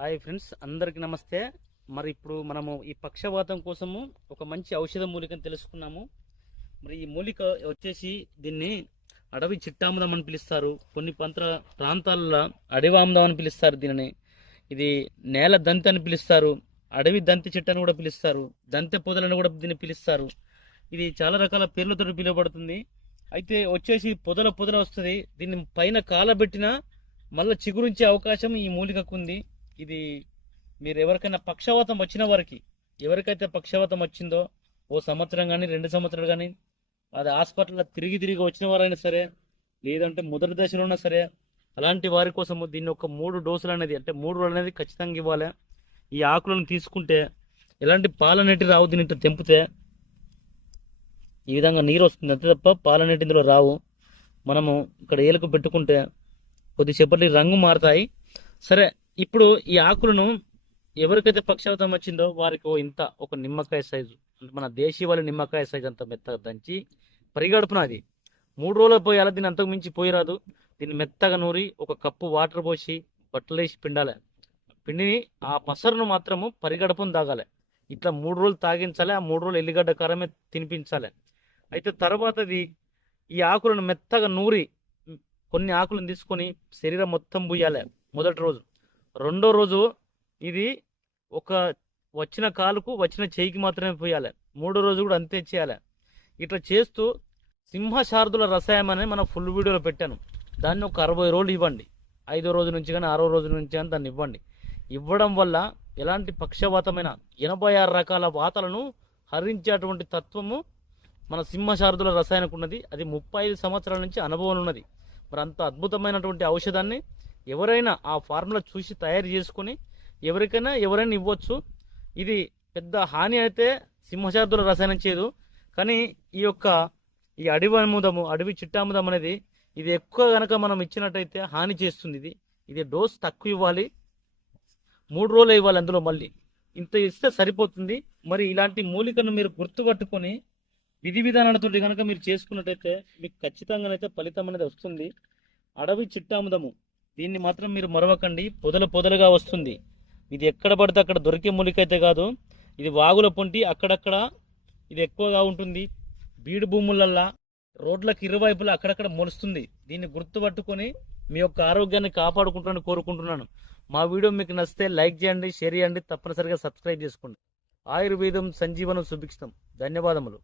Hi friends, అందరికీ నమస్తే. మరి ఇప్పుడు మనము ఈ పక్షవాతం కోసము ఒక మంచి ఔషధ మూలికను తెలుసుకున్నాము. మరి ఈ మూలిక వచ్చేసి దీన్ని అడవి చిట్టాముదం అని పిలుస్తారు. కొన్ని ప్రాంతాలలో అడవాముదం అని పిలుస్తారు దీనిని. ఇది నేల దంతి అని పిలుస్తారు, అడవి దంతి చెట్టు అని కూడా పిలుస్తారు, దంతె పొదలను కూడా దీన్ని పిలుస్తారు. ఇది చాలా రకాల పేర్లతో పిలువబడుతుంది. అయితే వచ్చేసి పొదల పొదల వస్తుంది. దీన్ని పైన కాలబెట్టినా మళ్ళీ చిగురించే అవకాశం ఈ మూలికకు ఉంది. ఇది మీరు ఎవరికైనా పక్షవాతం వచ్చిన వారికి, ఎవరికైతే పక్షవాతం వచ్చిందో ఓ సంవత్సరం కానీ 2 సంవత్సరాలు కానీ అది హాస్పిటల్లో తిరిగి తిరిగి వచ్చిన వారైనా సరే, లేదంటే మొదటి దశలో ఉన్నా సరే, అలాంటి వారి కోసము దీన్ని ఒక 3 డోసులు అనేది, అంటే 3 రోజులు అనేది ఖచ్చితంగా ఇవ్వాలి. ఈ ఆకులను తీసుకుంటే ఎలాంటి పాలనేటి రావు. దీన్ని తెంపితే ఈ విధంగా నీరు వస్తుంది అంతే తప్ప పాలనేటి ఇందులో రావు. మనము ఇక్కడ ఏలుకు పెట్టుకుంటే కొద్దిసేపటి రంగు మారుతాయి. సరే, ఇప్పుడు ఈ ఆకులను ఎవరికైతే పక్షవాతం వచ్చిందో వారికి ఒక నిమ్మకాయ సైజు, అంటే మన దేశీయ నిమ్మకాయ సైజు అంత మెత్తగా దంచి పరిగడుపున అది 3 రోజులు పోయాలి. దీన్ని అంతకు మించి పోయిరాదు. దీన్ని మెత్తగా నూరి ఒక కప్పు వాటర్ పోసి బట్టలేసి పిండాలి. పిండిని ఆ పసరును మాత్రము పరిగడుపును తాగాలి. ఇట్లా 3 రోజులు తాగించాలి. ఆ 3 రోజులు ఎల్లిగడ్డ కారమే తినిపించాలి. అయితే తర్వాత ఈ ఆకులను మెత్తగా నూరి కొన్ని ఆకులను తీసుకొని శరీరం మొత్తం పూయాలి మొదటి రోజు. రెండో రోజు ఇది ఒక వచ్చిన కాలుకు వచ్చిన చేయికి మాత్రమే పోయాలి. మూడో రోజు కూడా అంతే చేయాలి. ఇట్లా చేస్తూ సింహశార్దుల రసాయనం అనేది మనం ఫుల్ వీడియోలో పెట్టాను. దాన్ని ఒక 60 రోజులు ఇవ్వండి. 5వ రోజు నుంచి కానీ 6వ రోజు నుంచి కానీ దాన్ని ఇవ్వండి. ఇవ్వడం వల్ల ఎలాంటి పక్షవాతమైన 86 రకాల వాతలను హరించేటువంటి తత్వము మన సింహశార్దుల రసాయనకు ఉన్నది. అది 35 సంవత్సరాల నుంచి అనుభవం ఉన్నది. మరి అంత అద్భుతమైనటువంటి ఔషధాన్ని ఎవరైనా ఆ ఫార్ములా చూసి తయారు చేసుకుని ఎవరైనా ఇవ్వచ్చు. ఇది పెద్ద హాని అయితే సింహశార్దుల రసాయనం చేయదు. కానీ ఈ అడవి చిట్టాముదం అనేది ఇది ఎక్కువ కనుక మనం ఇచ్చినట్టయితే హాని చేస్తుంది. ఇది డోస్ తక్కువ ఇవ్వాలి, 3 రోజులు ఇవ్వాలి. అందులో మళ్ళీ ఇంత ఇస్తే సరిపోతుంది. మరి ఇలాంటి మూలికను మీరు గుర్తుపట్టుకొని విధి విధానాలతో కనుక మీరు చేసుకున్నట్టయితే మీకు ఖచ్చితంగానైతే ఫలితం అనేది వస్తుంది. అడవి చిట్టాముదము, దీన్ని మాత్రం మీరు మరవకండి. పొదలుగా వస్తుంది. ఇది ఎక్కడ పడితే అక్కడ దొరికే మూలిక అయితే కాదు. ఇది వాగుల పొంటి అక్కడక్కడ ఇది ఎక్కువగా ఉంటుంది. బీడు భూములల్లా రోడ్లకు ఇరువైపులా అక్కడక్కడ మొలుస్తుంది. దీన్ని గుర్తుపట్టుకొని మీ యొక్క ఆరోగ్యాన్ని కాపాడుకుంటానని కోరుకుంటున్నాను. మా వీడియో మీకు నచ్చితే లైక్ చేయండి, షేర్ చేయండి, తప్పనిసరిగా సబ్స్క్రైబ్ చేసుకోండి. ఆయుర్వేదం సంజీవనం సుభిక్షితం. ధన్యవాదములు.